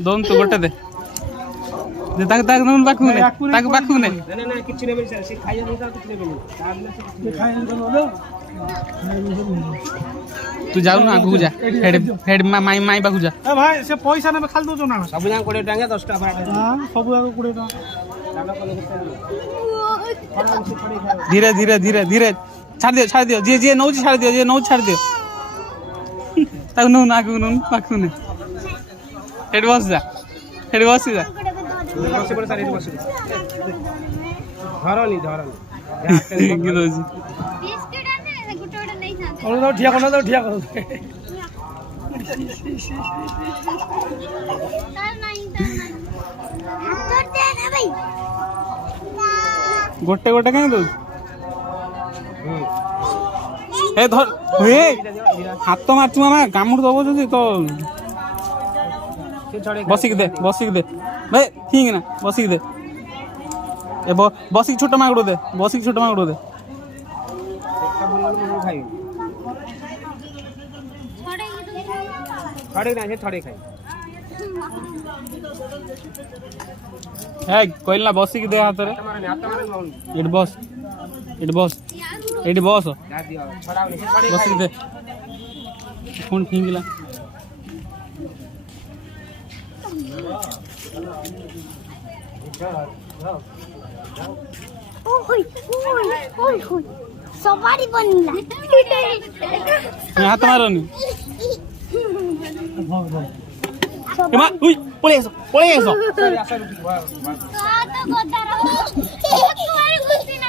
दोन तू गोटे दे ताक ताक नून पाखु ने ताक पाखु ने ना किछि ने सर से खाइए नहीं किछि ने ताबले से खाइए तू जाऊ ना आगु जा हेड हेड माई माई पाखु जा ए भाई से पैसा ने खाली दो ना सब जान 20 टका 10 टका हां सब जाक 20 टका धीरे धीरे धीरे धीरे छाड़ दियो जे जे नौ छाड़ दियो जे नौ छाड़ दियो ताक नून आगु नून पाखु ने हेड बस जा बस पर सारे बस धरनी की दोजी बिस्किट आने गुटे गुटे नहीं खाते और तो ठिया करो तर नहीं हाथ दे ना भाई गोटे गोटे कहीं दो ए धर हे हाथ तो मारछु मामा कामुड़ दबो जदी तो बसिक दे भाई ठीक ना बसिक दे ए बसिक छोटा मागड़ो दे बसिक छोटा मागड़ो दे थोड़े ना से थोड़े खाई है कोइला बसिक दे हाथ रे इट बस बस बसिक दे फोन ठिंगला ओय सवारी बनला हाथ मारो नी एमा उई पळे एसो तो गोदार हो तुम्हारे गुस्ती ना